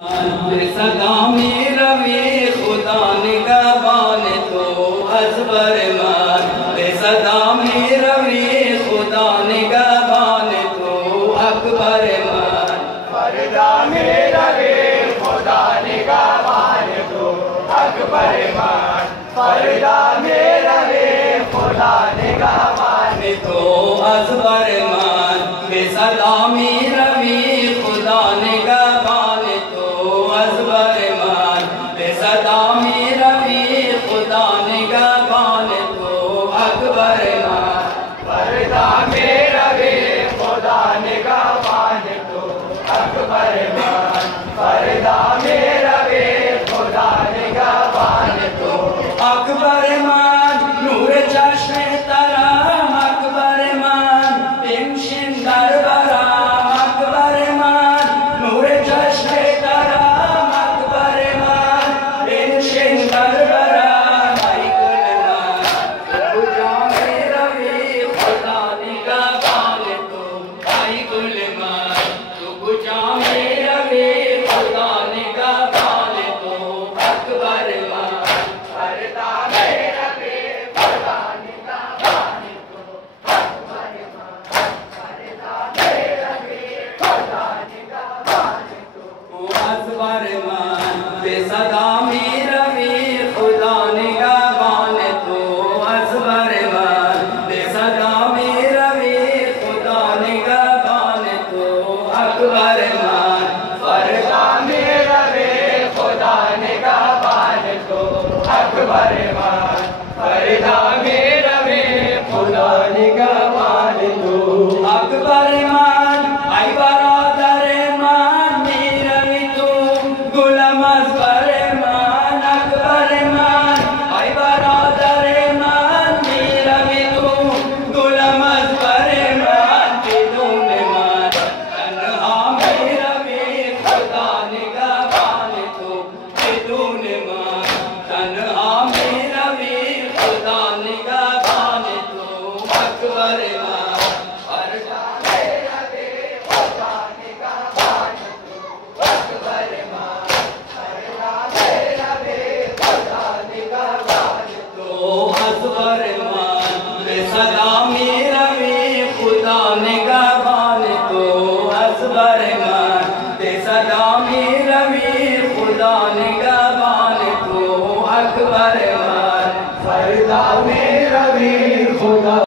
सदा में रवे खुदा निगहबान तो अजबर मान, सदा में रवे खुदा निगहबान तो अकबर मान। पर्दा में रवे खुदा निगहबान तो अकबर मान, पर्दा में रवे खुदा निगहबान तो अजबर मान, सदा में रवे खुदा निगहबान तो अजबर मान, सदा में रवे खुदा निगहबान तो अकबर मान। पर्दा में रवे खुदा निगहबान तो अकबर मान, पर्दा में रवे खुदा निगहबान तो अकबर मान। नूर चश्मे तरा अकबर मान, पेंशन दरबारा अकबर मान। नूर चश्मे तरा अकबर मान, पेंशन दरबारा भाई गुलमान। बुझा में रवे खुदा निगहबान तो भाई गुलमान, तू बुझा में रवे खुदा निगहबान तो अकबर मान। पर्दा में रवे खुदा निगहबान तो अकबर मान, पर्दा में रवे खुदा निगहबान तो अकबर मान, सदा में रवे खुदा निगहबान तो अकबर मान, सदा में रवे खुदा निगहबान तो अकबर मान। पर्दा में रवे खुदा निगहबान तो अकबर मान, पर्दा में रवे खुदा निगहबान तो अकबर मान। आई बरादर मान मेरा भी तू गुलाम अकबर मान, अकबर मान। आई बरादर मान मेरा भी तू गुलाम अकबर मान। बिदून मान तन्हा मेरा भी खुदा निगहबान तो बिदून मान, तन्हा मेरा भी खुदा निगहबान तो अकबर मान। पर्दा में रवे खुदा निगहबान तो अकबर मान, पर्दा में रवे खुदा निगहबान तो अकबर मान, सदा में रवे खुदा निगहबान तो अकबर मान, सदा में रवे खुदा निगहबान तो अकबर मान। पर्दा में रवे खुदा